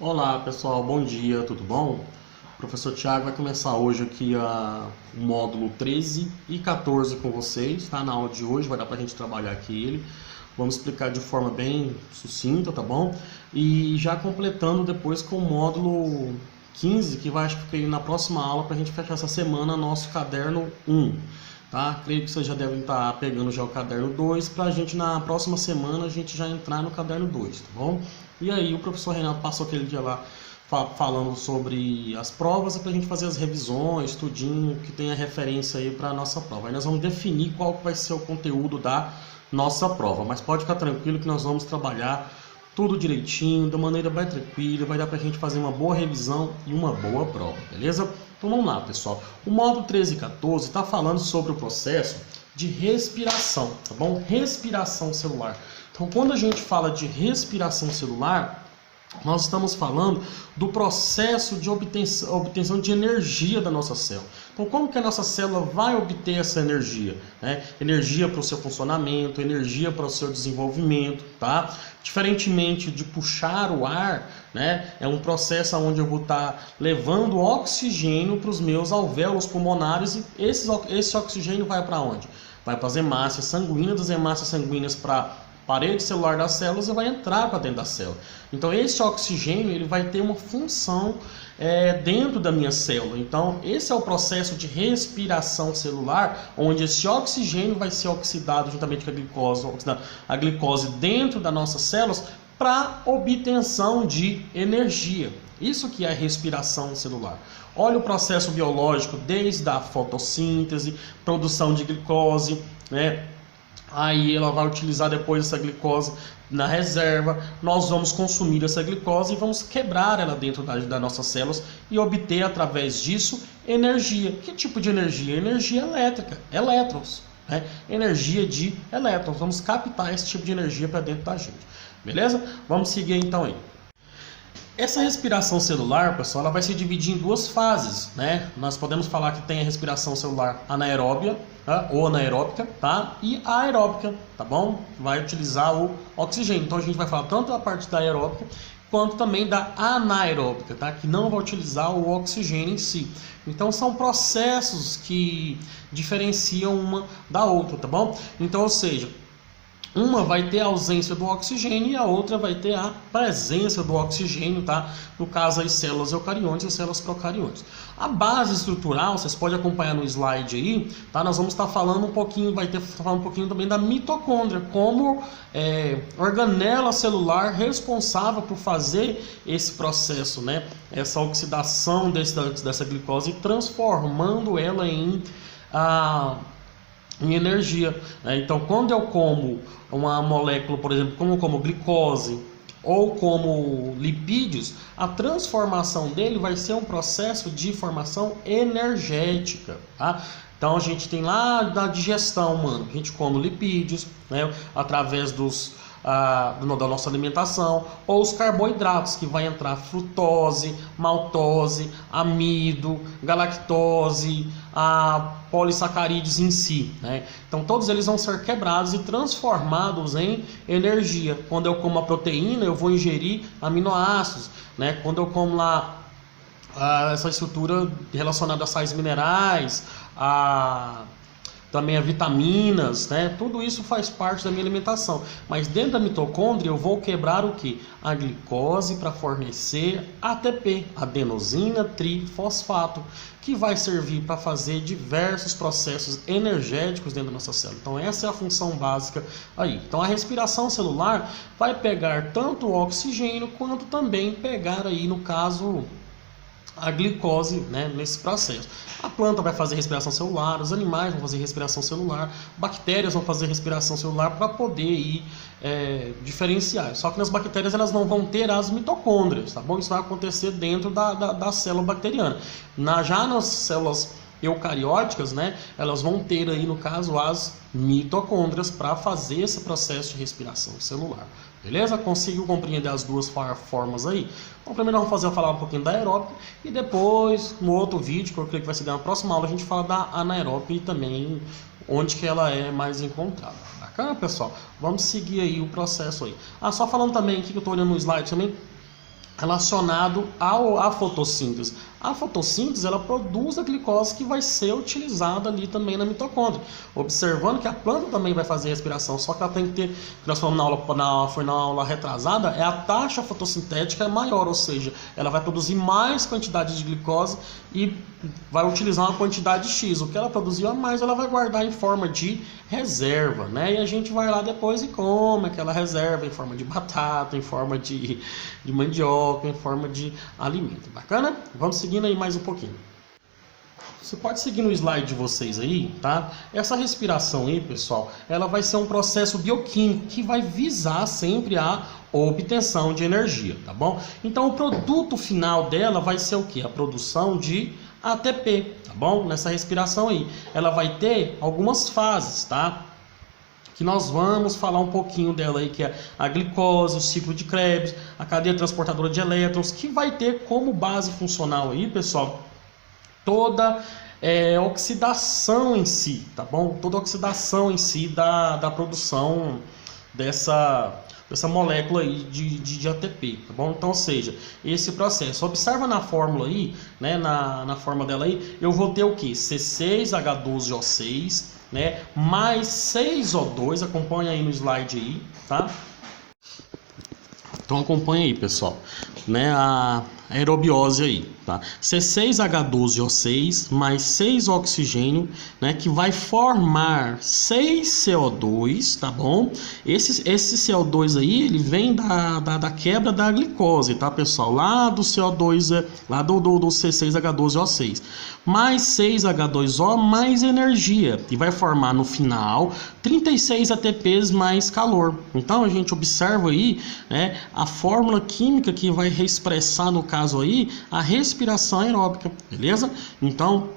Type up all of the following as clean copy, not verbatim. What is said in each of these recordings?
Olá pessoal, bom dia, tudo bom? O professor Thiago vai começar hoje aqui o módulo 13 e 14 com vocês, tá? Na aula de hoje vai dar pra gente trabalhar aqui ele. Vamos explicar de forma bem sucinta, tá bom? E já completando depois com o módulo 15, que vai ficar aí na próxima aula pra gente fechar essa semana nosso caderno 1. Tá? Creio que vocês já devem estar pegando já o caderno 2 pra gente na próxima semana a gente já entrar no caderno 2, tá bom? E aí o professor Renato passou aquele dia lá falando sobre as provas para a gente fazer as revisões, tudinho que tenha referência aí para a nossa prova. Aí nós vamos definir qual vai ser o conteúdo da nossa prova, mas pode ficar tranquilo que nós vamos trabalhar tudo direitinho, da maneira bem tranquila, vai dar para a gente fazer uma boa revisão e uma boa prova, beleza? Então vamos lá, pessoal. O módulo 13 e 14 está falando sobre o processo de respiração, tá bom? Respiração celular. Então, quando a gente fala de respiração celular, nós estamos falando do processo de obtenção de energia da nossa célula. Então, como que a nossa célula vai obter essa energia? Né? Energia para o seu funcionamento, energia para o seu desenvolvimento, tá? Diferentemente de puxar o ar, né? É um processo onde eu vou estar levando oxigênio para os meus alvéolos pulmonares e esse oxigênio vai para onde? Vai para as hemácias sanguíneas, das hemácias sanguíneas para parede celular das células e vai entrar para dentro da célula. Então esse oxigênio ele vai ter uma função dentro da minha célula. Então esse é o processo de respiração celular, onde esse oxigênio vai ser oxidado juntamente com a glicose dentro das nossas células para obtenção de energia. Isso que é a respiração celular. Olha o processo biológico desde a fotossíntese, produção de glicose, né? Aí ela vai utilizar depois essa glicose na reserva, nós vamos consumir essa glicose e vamos quebrar ela dentro das nossas células e obter através disso energia. Que tipo de energia? Energia elétrica, elétrons, né? Energia de elétrons, vamos captar esse tipo de energia para dentro da gente, beleza? Vamos seguir então aí. Essa respiração celular, pessoal, ela vai se dividir em duas fases, né? Nós podemos falar que tem a respiração celular anaeróbia, tá? Ou anaeróbica, tá? E aeróbica, tá bom? Vai utilizar o oxigênio. Então a gente vai falar tanto da parte da aeróbica quanto também da anaeróbica, tá? Que não vai utilizar o oxigênio em si. Então são processos que diferenciam uma da outra, tá bom? Então, ou seja, uma vai ter a ausência do oxigênio e a outra vai ter a presença do oxigênio, tá? No caso aí, células eucariontes e células procariontes. A base estrutural, vocês podem acompanhar no slide aí, tá? Nós vamos estar falando um pouquinho, falando um pouquinho também da mitocôndria, como organela celular responsável por fazer esse processo, né? Essa oxidação dessa glicose, transformando ela em energia. Então, quando eu como uma molécula, por exemplo, como glicose ou como lipídios, a transformação dele vai ser um processo de formação energética, tá? Então, a gente tem lá da digestão humana, que a gente come lipídios, né, através da nossa alimentação, ou os carboidratos, que vai entrar frutose, maltose, amido, galactose, polissacarídeos em si, né? Então todos eles vão ser quebrados e transformados em energia. Quando eu como a proteína, eu vou ingerir aminoácidos, né? Quando eu como lá essa estrutura relacionada a sais minerais, também a vitaminas, né? Tudo isso faz parte da minha alimentação. Mas dentro da mitocôndria eu vou quebrar o que? A glicose para fornecer ATP, adenosina trifosfato, que vai servir para fazer diversos processos energéticos dentro da nossa célula. Então essa é a função básica aí. Então a respiração celular vai pegar tanto o oxigênio quanto também pegar aí, no caso, a glicose, né, nesse processo. A planta vai fazer respiração celular, os animais vão fazer respiração celular, bactérias vão fazer respiração celular para poder diferenciar. Só que nas bactérias elas não vão ter as mitocôndrias, tá bom? Isso vai acontecer dentro da célula bacteriana. Já nas células eucarióticas, né, elas vão ter aí, no caso, as mitocôndrias para fazer esse processo de respiração celular, Beleza? Conseguiu compreender as duas formas aí? Então, primeiro vamos falar um pouquinho da aeróbica e depois, no outro vídeo, que eu creio que vai ser na próxima aula, a gente fala da anaeróbica e também onde que ela é mais encontrada. Bacana, pessoal? Vamos seguir aí o processo aí. Só falando também aqui, que eu estou olhando no slide também, relacionado à fotossíntese. A fotossíntese, ela produz a glicose que vai ser utilizada ali também na mitocôndria. Observando que a planta também vai fazer respiração, só que ela tem que ter, que nós falamos foi na aula retrasada, a taxa fotossintética é maior, ou seja, ela vai produzir mais quantidade de glicose e vai utilizar uma quantidade X. O que ela produziu a mais, ela vai guardar em forma de reserva, né? E a gente vai lá depois e come aquela reserva em forma de batata, em forma de mandioca, em forma de alimento. Bacana? Vamos seguindo aí mais um pouquinho. Você pode seguir no slide de vocês aí, tá? Essa respiração aí, pessoal, ela vai ser um processo bioquímico que vai visar sempre a obtenção de energia, tá bom? Então, o produto final dela vai ser o quê? A produção de ATP, tá bom? Nessa respiração aí. Ela vai ter algumas fases, tá? Que nós vamos falar um pouquinho dela aí, que é a glicose, o ciclo de Krebs, a cadeia transportadora de elétrons, que vai ter como base funcional aí, pessoal, toda oxidação em si, tá bom? Toda a oxidação em si da produção dessa molécula aí de ATP, tá bom? Então, ou seja, esse processo, observa na fórmula aí, né, na forma dela aí, eu vou ter o que? C6H12O6, né, mais 6O2, acompanha aí no slide aí, tá? Então acompanha aí, pessoal, né, a aerobiose aí, tá? C6H12O6 mais 6 oxigênio, né, que vai formar 6 CO2, tá bom? Esse CO2 aí, ele vem da quebra da glicose, tá, pessoal? Lá do CO2, lá do C6H12O6. Mais 6H2O mais energia, e vai formar no final 36 ATPs mais calor. Então a gente observa aí, né, a fórmula química que vai expressar no caso aí a respiração aeróbica, beleza? Então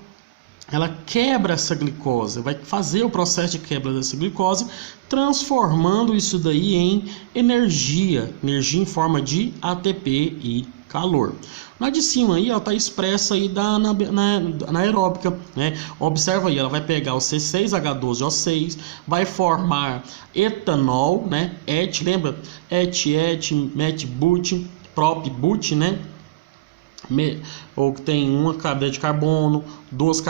ela quebra essa glicose, vai fazer o processo de quebra dessa glicose, transformando isso daí em energia em forma de ATP e calor. Na de cima aí, ela está expressa aí na aeróbica, né? Observa aí, ela vai pegar o C6H12O6, vai formar etanol, né? lembra? Met-but, prop-but, né? Ou que tem uma cadeia de carbono, dois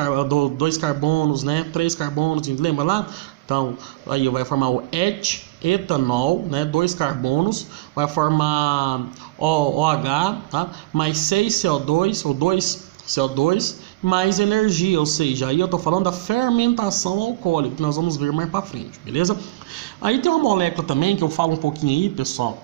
carbonos, né? 3 carbonos, lembra lá? Então, aí vai formar o etanol, né? 2 carbonos, vai formar OH, tá? Mais 6 CO2, ou 2 CO2, mais energia, ou seja, aí eu tô falando da fermentação alcoólica, que nós vamos ver mais para frente, beleza? Aí tem uma molécula também, que eu falo um pouquinho aí, pessoal,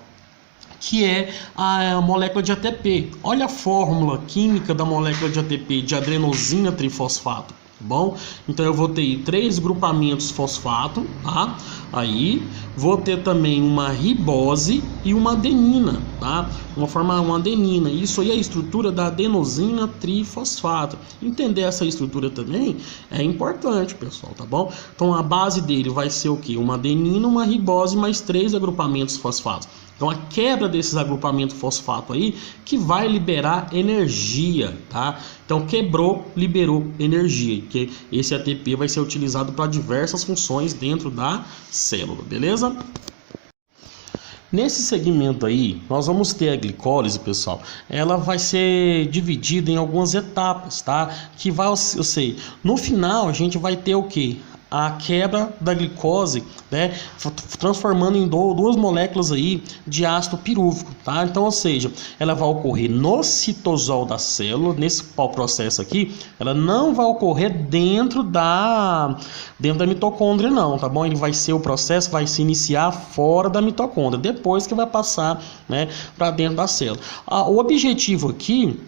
que é a molécula de ATP. Olha a fórmula química da molécula de ATP, de adenosina trifosfato, tá bom? Então eu vou ter 3 grupamentos fosfato, tá? Aí vou ter também uma ribose e uma adenina, tá? Uma adenina. Isso aí é a estrutura da adenosina trifosfato. Entender essa estrutura também é importante, pessoal, tá bom? Então a base dele vai ser o que? Uma adenina, uma ribose mais 3 agrupamentos fosfatos. Então a quebra desses agrupamentos fosfato aí que vai liberar energia, tá? Então quebrou, liberou energia, que esse ATP vai ser utilizado para diversas funções dentro da célula, beleza? Nesse segmento aí, nós vamos ter a glicólise, pessoal. Ela vai ser dividida em algumas etapas, tá? Que vai, eu sei, no final a gente vai ter o quê? A quebra da glicose, né, transformando em duas moléculas aí de ácido pirúvico, tá? Então, ou seja, ela vai ocorrer no citosol da célula, nesse processo aqui, ela não vai ocorrer dentro da mitocôndria não, tá bom? O processo vai se iniciar fora da mitocôndria, depois que vai passar, né, para dentro da célula. O objetivo aqui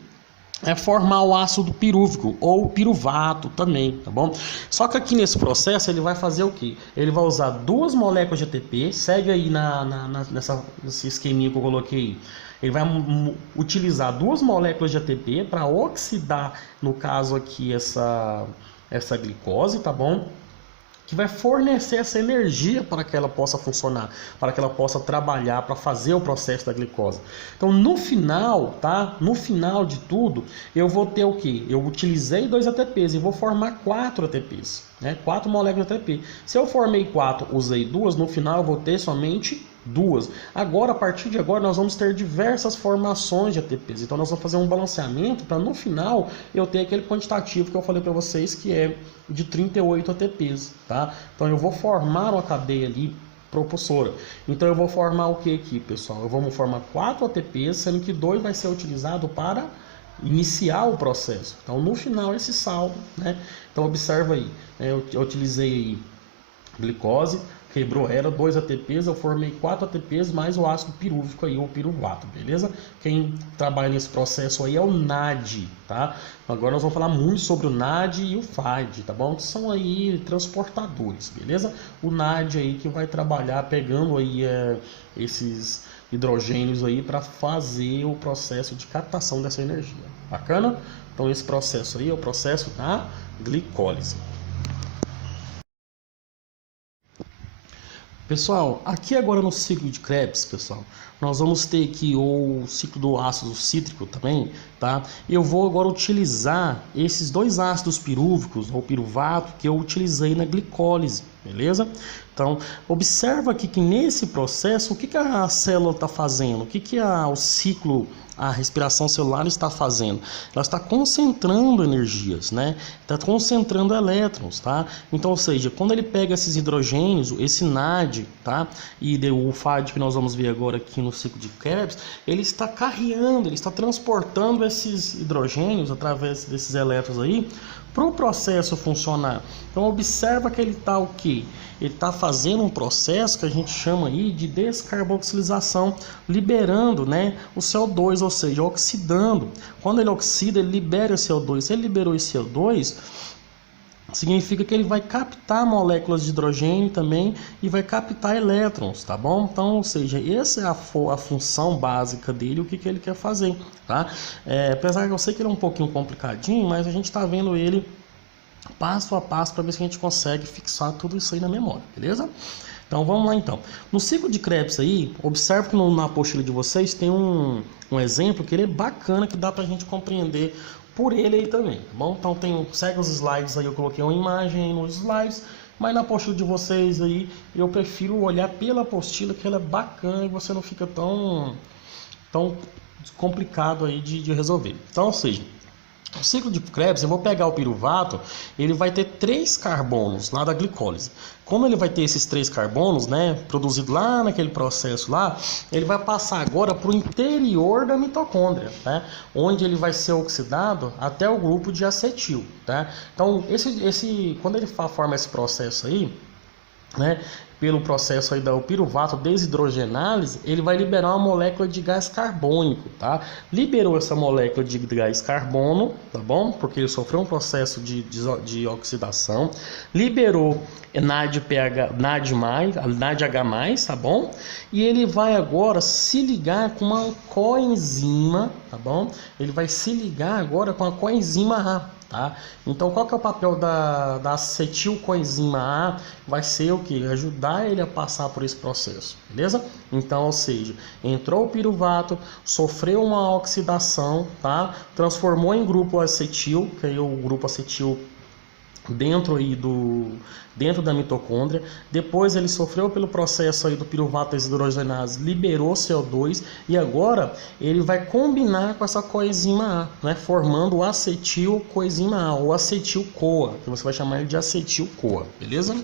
é formar o ácido pirúvico ou piruvato também, tá bom? Só que aqui nesse processo ele vai fazer o que? Ele vai usar 2 moléculas de ATP, segue aí nesse esqueminha que eu coloquei. Ele vai utilizar 2 moléculas de ATP para oxidar, no caso aqui, essa glicose, tá bom? que vai fornecer essa energia para que ela possa funcionar, para que ela possa trabalhar, para fazer o processo da glicose. Então, no final, tá? No final de tudo, eu vou ter o quê? Eu utilizei 2 ATPs e vou formar 4 ATPs, né? 4 moléculas de ATP. Se eu formei 4, usei 2, no final eu vou ter somente 2. Agora, a partir de agora, nós vamos ter diversas formações de ATPs. Então, nós vamos fazer um balanceamento para no final eu ter aquele quantitativo que eu falei para vocês que é de 38 ATPs, tá? Então, eu vou formar uma cadeia ali propulsora. Então, eu vou formar o que aqui, pessoal? Eu vou formar 4 ATPs, sendo que 2 vai ser utilizado para iniciar o processo. Então, no final, esse saldo, né? Então, observa aí, né? Eu utilizei aí glicose, quebrou ela, 2 ATPs, eu formei 4 ATPs mais o ácido pirúvico aí, ou piruvato, beleza? Quem trabalha nesse processo aí é o NAD, tá? Agora nós vamos falar muito sobre o NAD e o FAD, tá bom? Que são aí transportadores, beleza? O NAD aí que vai trabalhar pegando aí esses hidrogênios aí para fazer o processo de captação dessa energia, bacana? Então esse processo aí é o processo da glicólise. Pessoal, aqui agora no ciclo de Krebs, pessoal, nós vamos ter aqui o ciclo do ácido cítrico também, tá? Eu vou agora utilizar esses 2 ácidos pirúvicos, ou piruvato, que eu utilizei na glicólise, beleza? Então, observa aqui que nesse processo, o que a célula está fazendo? O que o ciclo, a respiração celular está fazendo? Ela está concentrando energias, né? Está concentrando elétrons, tá? Então, ou seja, quando ele pega esses hidrogênios, esse NAD, tá? E o FAD que nós vamos ver agora aqui no ciclo de Krebs, ele está carreando, ele está transportando esses hidrogênios através desses elétrons aí para o processo funcionar. Então observa que ele está o quê? Ele está fazendo um processo que a gente chama aí de descarboxilização, liberando, né, o CO2, ou seja, oxidando. Quando ele oxida, ele libera o CO2. Se ele liberou esse CO2, significa que ele vai captar moléculas de hidrogênio também e vai captar elétrons, tá bom? Então, ou seja, essa é a função básica dele, o que ele quer fazer, tá? Apesar que eu sei que ele é um pouquinho complicadinho, mas a gente está vendo ele passo a passo para ver se a gente consegue fixar tudo isso aí na memória, beleza? Então vamos lá então. No ciclo de Krebs aí, observe que na apostila de vocês tem um exemplo que ele é bacana, que dá para a gente compreender por ele aí também, tá bom? Então segue os slides aí, eu coloquei uma imagem aí nos slides, mas na apostila de vocês aí eu prefiro olhar pela apostila, que ela é bacana e você não fica tão complicado aí de resolver. Então, ou seja, o ciclo de Krebs, eu vou pegar o piruvato, ele vai ter 3 carbonos lá da glicólise. Como ele vai ter esses 3 carbonos, né, produzido lá naquele processo lá, ele vai passar agora para o interior da mitocôndria, né, onde ele vai ser oxidado até o grupo de acetil, tá? Então, quando ele forma esse processo aí, né, pelo processo aí da piruvato desidrogenálise, ele vai liberar uma molécula de gás carbônico, tá? Liberou essa molécula de gás carbono, tá bom? Porque ele sofreu um processo de oxidação. Liberou NADH+, tá bom? E ele vai agora se ligar com uma coenzima, tá bom? Ele vai se ligar agora com a coenzima A. Tá? Então, qual que é o papel da acetilcoenzima A? Vai ser o que? Ajudar ele a passar por esse processo, beleza? Então, ou seja, entrou o piruvato, sofreu uma oxidação, tá? Transformou em grupo acetil, que aí o grupo acetil dentro da mitocôndria. Depois ele sofreu pelo processo aí do piruvato desidrogenase, liberou CO2 e agora ele vai combinar com essa coenzima A, né, formando o acetilcoenzima A, ou acetil-CoA, que você vai chamar ele de acetil-CoA, beleza?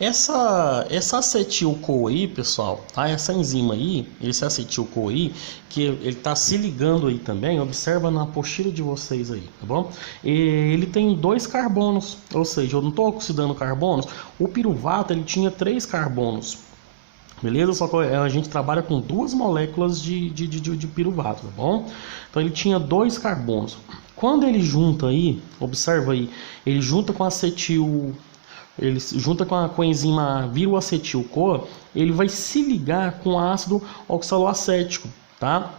Essa acetil-CoA aí, pessoal, tá? Essa enzima aí, esse acetil-CoA aí, que ele está se ligando aí também, observa na apostila de vocês aí, tá bom? Ele tem 2 carbonos, ou seja, eu não estou oxidando carbonos. O piruvato, ele tinha 3 carbonos, beleza? Só que a gente trabalha com 2 moléculas de piruvato, tá bom? Então ele tinha 2 carbonos. Quando ele junta aí, observa aí, ele junta com ele junta com a coenzima vira o acetil-CoA, ele vai se ligar com ácido oxaloacético, tá?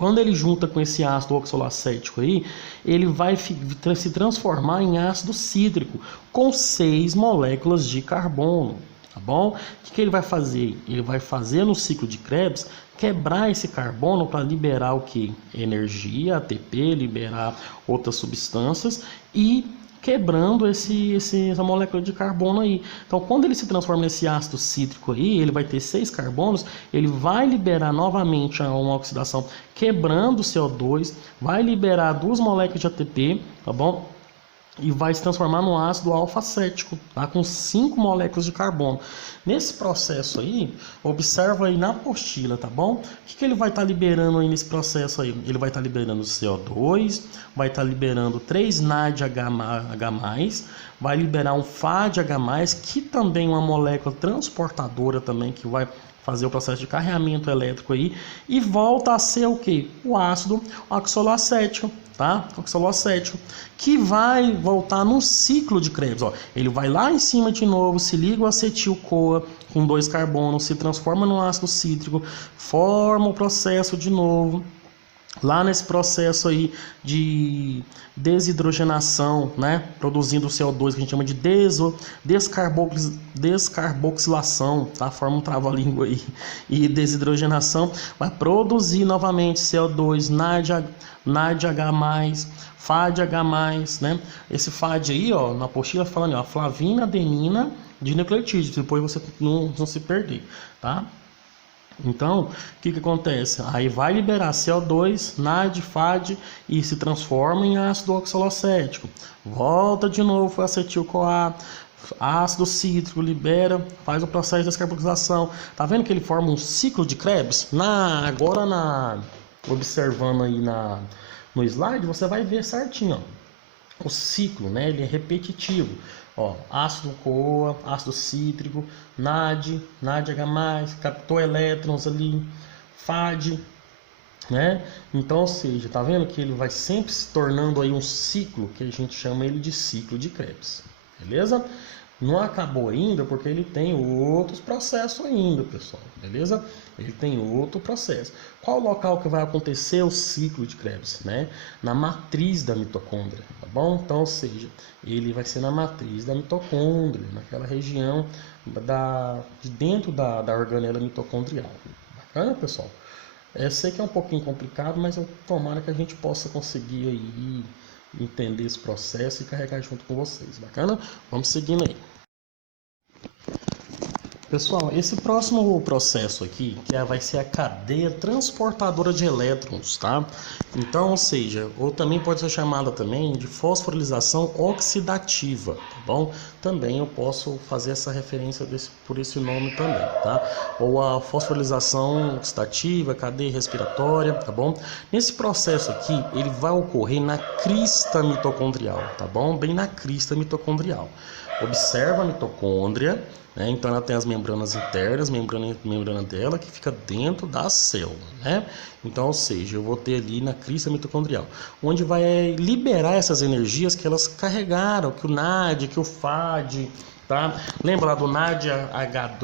Quando ele junta com esse ácido oxalocético aí, ele vai se transformar em ácido cítrico com 6 moléculas de carbono, tá bom? O que ele vai fazer? Ele vai fazer no ciclo de Krebs quebrar esse carbono para liberar o que? Energia, ATP, liberar outras substâncias e quebrando essa molécula de carbono aí. Então, quando ele se transforma nesse ácido cítrico aí, ele vai ter 6 carbonos, ele vai liberar novamente uma oxidação, quebrando o CO2, vai liberar 2 moléculas de ATP, tá bom? E vai se transformar no ácido alfa-acético, tá? Com 5 moléculas de carbono. Nesse processo aí, observa aí na apostila, tá bom? O que ele vai estar liberando aí nesse processo aí? Ele vai estar liberando CO2, vai estar liberando 3 NADH+, vai liberar um FADH+, que também é uma molécula transportadora também, que vai fazer o processo de carregamento elétrico aí, e volta a ser o que? O ácido oxalocético, tá? Oxalocético, que vai voltar num ciclo de Krebs, ó. Ele vai lá em cima de novo, se liga o acetil-CoA com 2 carbonos, se transforma num ácido cítrico, forma o processo de novo. Lá nesse processo aí de desidrogenação, né, produzindo o CO2, que a gente chama de descarboxilação, tá? Forma um trava-língua aí, e desidrogenação, vai produzir novamente CO2, NADH+, FADH+, né? Esse FAD aí, ó, na apostila falando, ó, flavina, adenina, dinucleotídeo, depois você não se perder, tá? Então, o que acontece? Aí vai liberar CO2, NAD, FAD e se transforma em ácido oxalocético. Volta de novo para acetil-CoA, ácido cítrico, libera, faz o processo de descarboxilação. Tá vendo que ele forma um ciclo de Krebs? Observando aí no slide, você vai ver certinho, ó. O ciclo, né? Ele é repetitivo. Ó, ácido CoA, ácido cítrico, NADH+, captou elétrons ali, FAD, né? Então, ou seja, tá vendo que ele vai sempre se tornando aí um ciclo, que a gente chama ele de ciclo de Krebs, beleza? Não acabou ainda porque ele tem outros processos ainda, pessoal, beleza? Ele tem outro processo. Qual o local que vai acontecer o ciclo de Krebs, né? Na matriz da mitocôndria, tá bom? Então, ou seja, ele vai ser na matriz da mitocôndria, naquela região de dentro da organela mitocondrial. Bacana, pessoal? Eu sei que é um pouquinho complicado, mas eu tomara que a gente possa conseguir aí entender esse processo e carregar junto com vocês. Bacana? Vamos seguindo aí. Pessoal, esse próximo processo aqui, vai ser a cadeia transportadora de elétrons, tá? Então, ou seja, ou também pode ser chamada também de fosforilação oxidativa, tá bom? Também eu posso fazer essa referência por esse nome também, tá? Ou a fosforilação oxidativa, cadeia respiratória, tá bom? Nesse processo aqui, ele vai ocorrer na crista mitocondrial, tá bom? Bem na crista mitocondrial. Observa a mitocôndria, né? Então ela tem as membranas internas, membrana dela que fica dentro da célula, né? Então, ou seja, eu vou ter ali na crista mitocondrial, onde vai liberar essas energias que elas carregaram, que o NAD, que o FAD, tá? Lembra lá do NADH+,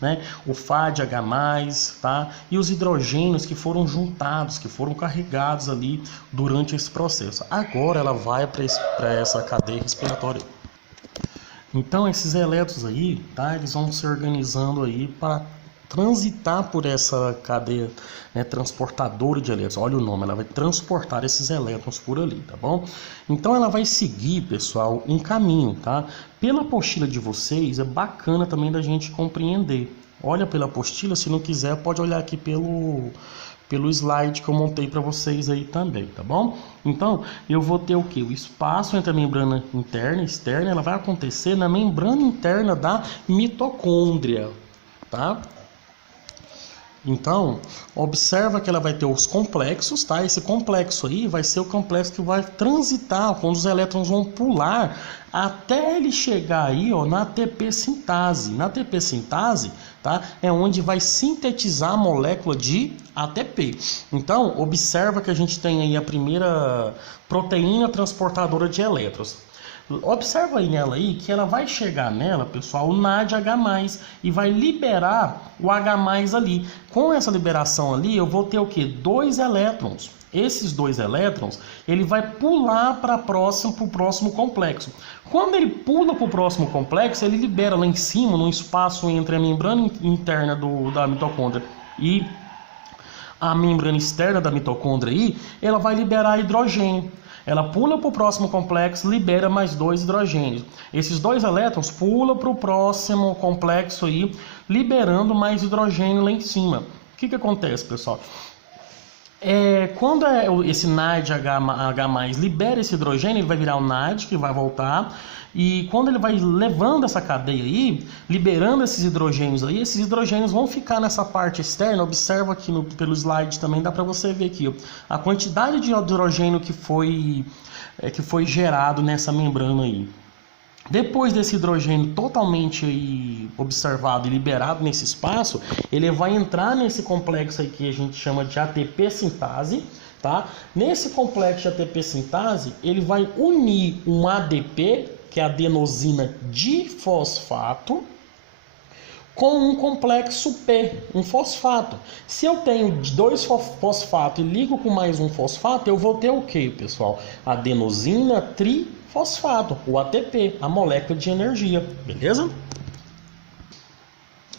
né? O FADH+, tá? E os hidrogênios que foram juntados, que foram carregados ali durante esse processo. Agora ela vai para essa cadeia respiratória. Então esses elétrons aí, tá? Eles vão se organizando aí para transitar por essa cadeia, né, transportadora de elétrons. Olha o nome, ela vai transportar esses elétrons por ali, tá bom? Então ela vai seguir, pessoal, um caminho, tá? Pela apostila de vocês é bacana também da gente compreender. Olha pela apostila, se não quiser pode olhar aqui pelo slide que eu montei para vocês aí também, tá bom? Então, eu vou ter o que? O espaço entre a membrana interna e externa, ela vai acontecer na membrana interna da mitocôndria, tá? Então, observa que ela vai ter os complexos, tá? Esse complexo aí vai ser o complexo que vai transitar, quando os elétrons vão pular, até ele chegar aí, ó, na ATP sintase. Na ATP sintase, tá? É onde vai sintetizar a molécula de ATP. Então, observa que a gente tem aí a primeira proteína transportadora de elétrons. Observa aí nela aí que ela vai chegar nela, pessoal, o NADH+, e vai liberar o H+ ali. Com essa liberação ali, eu vou ter o quê? 2 elétrons. Esses 2 elétrons, ele vai pular para o próximo complexo. Quando ele pula para o próximo complexo, ele libera lá em cima, no espaço entre a membrana interna da mitocôndria e a membrana externa da mitocôndria aí, ela vai liberar hidrogênio. Ela pula para o próximo complexo, libera mais 2 hidrogênios. Esses 2 elétrons pulam para o próximo complexo aí, liberando mais hidrogênio lá em cima. O que acontece, pessoal? Quando esse NADH+ libera esse hidrogênio, ele vai virar o NAD, que vai voltar. E quando ele vai levando essa cadeia aí, liberando esses hidrogênios aí, esses hidrogênios vão ficar nessa parte externa. Observa aqui pelo slide também, dá para você ver aqui, ó, a quantidade de hidrogênio que foi gerado nessa membrana aí. Depois desse hidrogênio totalmente aí observado e liberado nesse espaço, ele vai entrar nesse complexo aí que a gente chama de ATP sintase, tá? Nesse complexo de ATP sintase, ele vai unir um ADP, que é adenosina difosfato, com um complexo P, um fosfato. Se eu tenho 2 fosfatos e ligo com mais um fosfato, eu vou ter o que, pessoal? Adenosina trifosfato, o ATP, a molécula de energia, beleza?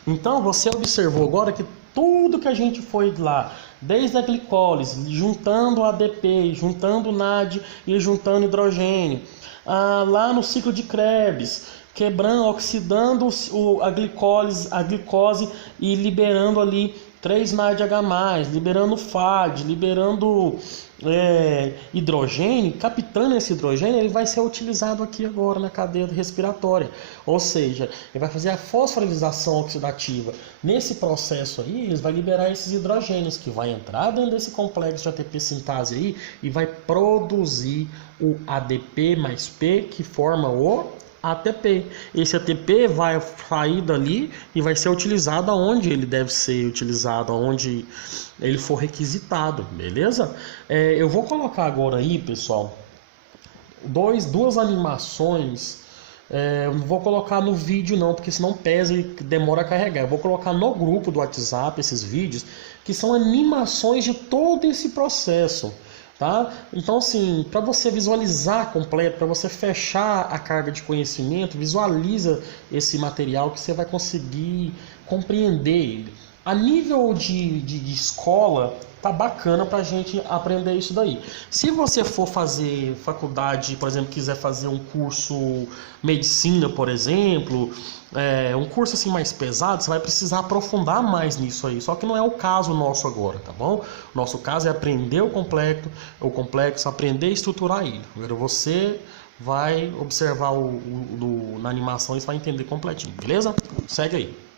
Então você observou agora que tudo que a gente foi lá, desde a glicólise, juntando ADP, juntando NAD e juntando hidrogênio, lá no ciclo de Krebs, quebrando, oxidando a glicose e liberando ali 3 NADH+, liberando FAD, liberando hidrogênio, captando esse hidrogênio, ele vai ser utilizado aqui agora na cadeia respiratória. Ou seja, ele vai fazer a fosforilização oxidativa. Nesse processo aí, ele vai liberar esses hidrogênios que vai entrar dentro desse complexo de ATP sintase aí e vai produzir o ADP mais P, que forma o ATP. Esse ATP vai sair dali e vai ser utilizado aonde ele deve ser utilizado, aonde ele for requisitado, beleza? Eu vou colocar agora aí, pessoal, duas animações. Eu não vou colocar no vídeo não, porque senão pesa e demora a carregar. Eu vou colocar no grupo do WhatsApp esses vídeos, que são animações de todo esse processo. Tá? Então, assim, para você visualizar completo, para você fechar a carga de conhecimento, visualiza esse material que você vai conseguir compreender ele. A nível de escola, tá bacana para a gente aprender isso daí. Se você for fazer faculdade, por exemplo, quiser fazer um curso medicina, por exemplo, um curso assim mais pesado, você vai precisar aprofundar mais nisso aí. Só que não é o caso nosso agora, tá bom? O nosso caso é aprender o complexo, aprender a estruturar ele. Agora você vai observar na animação e você vai entender completinho, beleza? Segue aí.